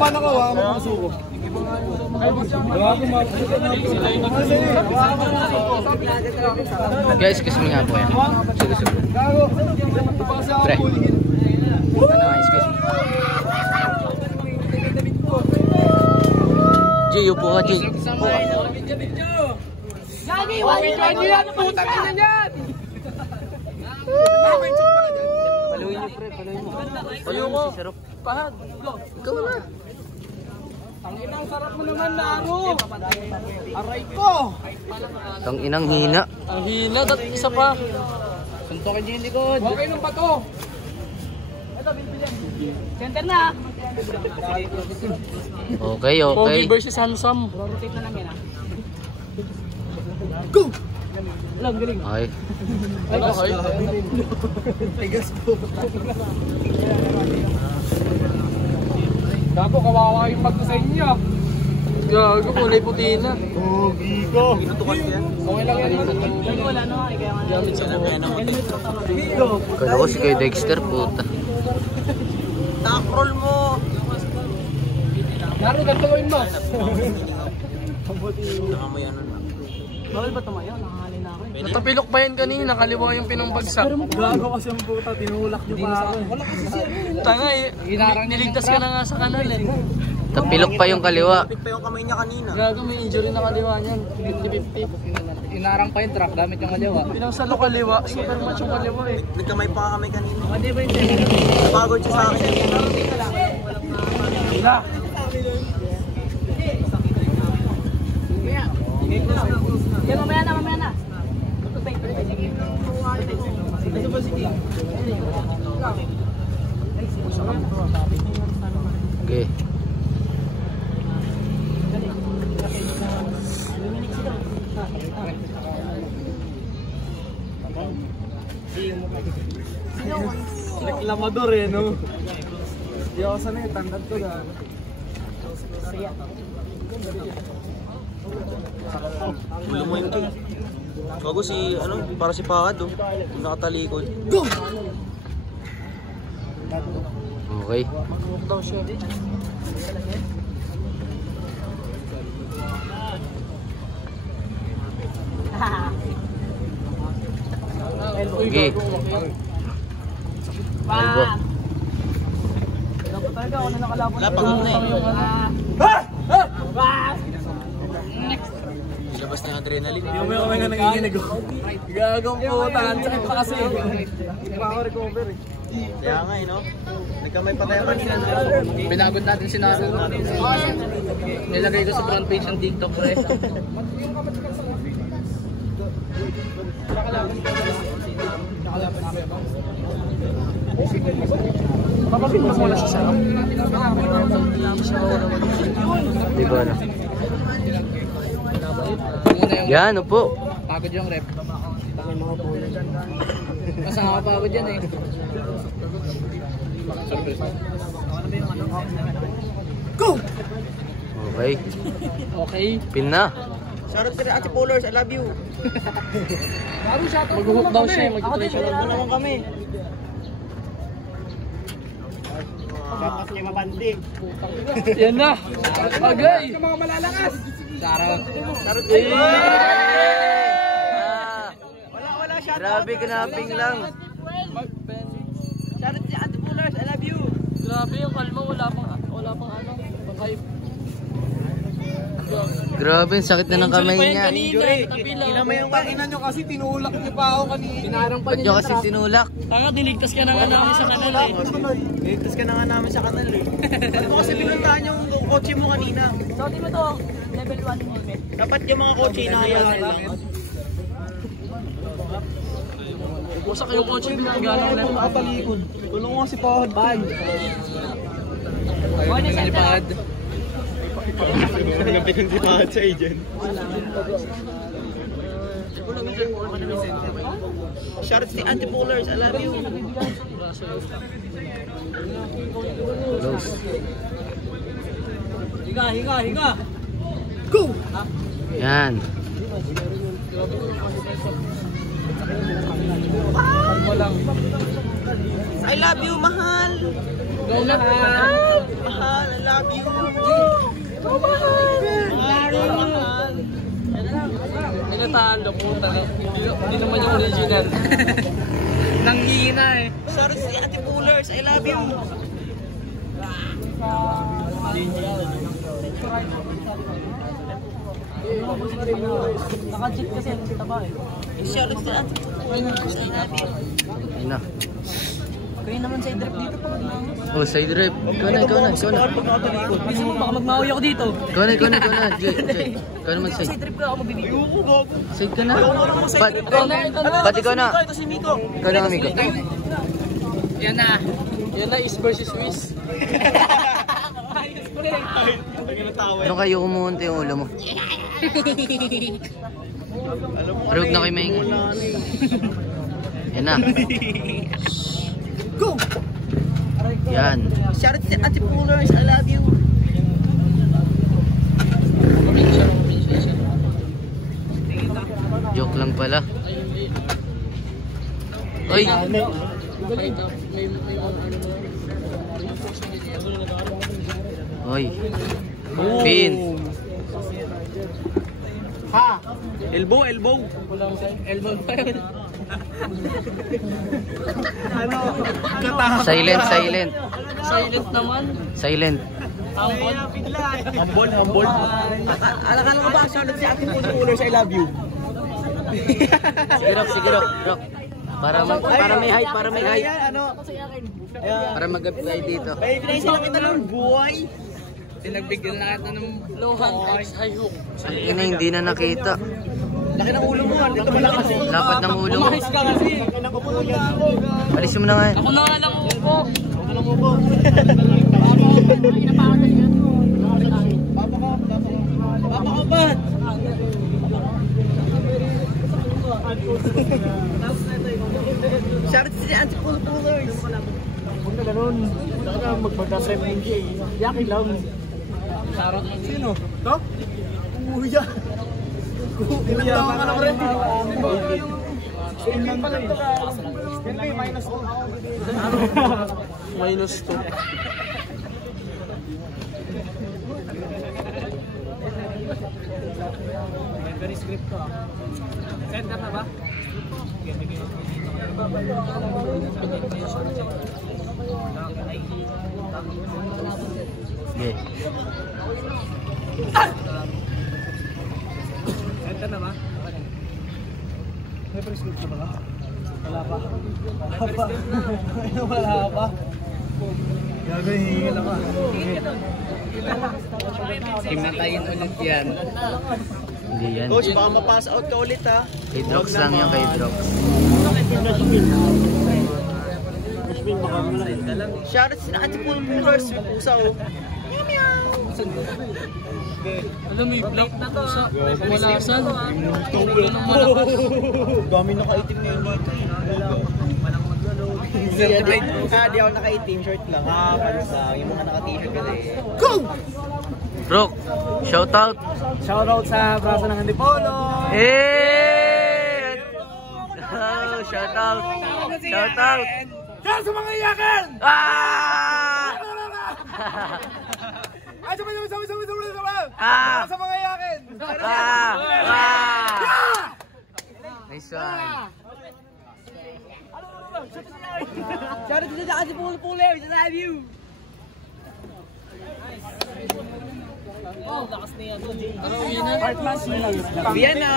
paano ko? Wala mo masuko. Guys, kiss mo nga po yan. Sige. Pre. Ano nga, excuse me. G, upo ka, G. Gagi, wala yan, putang ina niyan. Paluin niyo, pre, paluin mo. Paluin mo si Sarok. Pahad. Ikaw na. Ang inang sarap mo naman na ano. Aray ko. Ang inang hina. Ang hina, dat isa pa. Suntokin din yung likod. Okay nung bato. Ito, bilbilyan. Center na. Okay. Pogi versus Hansam. Rotate na lang yan. Go! Alam, galing. Okay. Okay. Tigas po. Gago, kawawa yung pagkasain niya. Gago, kulay puti na. Pogi ko. Okay lang yan. Wala no, gamit sa buhay. Kala ko si kay Dexter, puta. Takrol mo. Naroon, gagawin mo. Bawal ba tumayo? Nangahalin na ako eh. Natapilok pa yan kanina, kaliwa yung pinangbagsak. Gago kasi ang puta, tinulak niyo pa ako. Wala kasi siya. Tanga eh, niligtas ka na nga sa kanal eh. Tapilok pa yung kaliwa. Pa yung kamay niya kanina. Gago, may injury na kaliwa niyan. 50-50. Inarang pa yung truck gamit yung kaliwa. Pinagsalo kaliwa, super match yung kaliwa eh. Nagkamay pa kami kanina. Hindi ba yung tenga? Napagod siya sa akin. Wala. Yan, mamaya na. Ito ba si King? Okay. Reklamador eh, no? Di ako sanay, tandad ko na. Ulo mo yun, Gago si, ano, para si Pakad, oh. Nakatalikod. Go! Okay. Mag-walk daw siya. Okay. Elbow. Dapat talaga ako na nakalaban. Wala, pagod na eh. Ilabas na yung adrenaline. Yung may nga nanginginig ko. Gagong puta, ang sakit pa kasi. Hindi pa ako recover eh. Kaya nga eh, no? Nagkamay pa tayo kanina. Pinagod natin si Naro. Nilagay ko sa front page ng TikTok ko eh. Papapin mo muna siya. Diba na? Yan, upo. Pagod yung rep. Mas nakakapagod yan eh. Go! Okay. Okay. Pin na. Shoutout ka na, Ate Polars, I love you. Mag-hook daw siya eh. Mag-try siya lang. naman kami. Dapat kayo mabandi. Yan na. Agay. Mga malalakas. Shoutout. Wala siya. Grabe, kanaping lang. Shoutout si Ate Polars, I love you. Grabe yung kalma. Wala pang ano. Pang-hype. Grabe, sakit na ng kamay niya. Kinamay ang kanina nyo kasi tinulak nyo pa ako kanina. Pinarang pa Ba't nyo kasi tinulak? Tanga, diligtas ka na nga namin sa kanal eh. Niligtas ka na nga namin sa kanal eh. Ano mo kasi pinuntahan yung kotse mo kanina? Saudi mo to, level 1 mo eh. Dapat yung mga kotse inahayaan lang. Wasak yung kotse binagalang na. Nakatalikod. Tulong mo si Pahod. Bye. Ano sa lipad? Nagpikon si Pakad sa agent. Shoutout si Ate Polars, I love you. Close. Higa. Go! Yan. I love you, mahal. Go mahal! Mahal, I love you. Go mahal! May natalo po tayo. Hindi naman yung original. Nanghihina eh. Sorry si Ate Pullers, I love you. Naka-cheat kasi, taba eh. Sorry si Ate Pullers, I love you. Ayun na. Kayo naman side drive dito pag magmahaw. Oh, side drive. Ikaw na. Gusto mo baka magmahaw ako dito. Ikaw na. Jay. Ikaw na mag-side. Side drive ka ako mabibigyan. Side ka na. Pat, ikaw na. Ito si Miko. Ikaw na, amigo. Yan na. Yan na is versus Swiss. Ano kayo kumunti yung ulo mo? Parang na kayo maingay. Yan na. Go! Yan. Shout out si Ate Pullers, I love you. Joke lang pala. Oy! Oy! Pin! Ha! Elbow. Elbow pa yun. Silent. Silent naman. Silent. Humble. Alakala ko ba, shout out si Ate Pullers, I love you. Sige, rock. Para may height. Para mag-apply dito. May pinaysin lang kita nun, boy. Pinagbigyan na kita ng lohan X high hook. Ina, hindi na nakita. Laki ng ulo mo, dito malaki mo. Lapad ng ulo mo. Umahis ka kasi. Alis mo na nga. Ako na nga lang upo. Papa ka ba? Shout out si Ate Pullers. Huwag na ganun. Saka na magpagka-drive ng Jay. Yakin lang. Sino? Ito? Kuya. Ilang taon ka na rin? Hindi pala ito ka. Hindi, minus 2. Minus 2. Very script ko. Center na ba? Sige. Center na ba? May prescript na ba? Wala pa. Wala pa. Gagawin, hihingil ako. Himatayin ulit yan. Hindi yan. Coach, baka ma-pass out ka ulit ha. Kay Drox lang yung kay Drox. Shout out si Ate Pullers, may pusa oh. Alam mo yung plate na to ha. Malasan. Ganun malakas. Dami nakaitim na yun dito eh. Di ako nakaitim, short lang. Pansa, yung mga naka-t-shirt kasi. Go! Rock, shout out. Shoutout sa braso ng Antipolo. Eh! Oh, shout out. Shout out. Diyan sa mga iyakan! Ah! Ay, sabay! Ah! Sa mga iyakan! Ah! Ah! Nice one. Shout out si Ate Pullers, I love you! Oh, lakas niya to. Ano yun na? Vienna!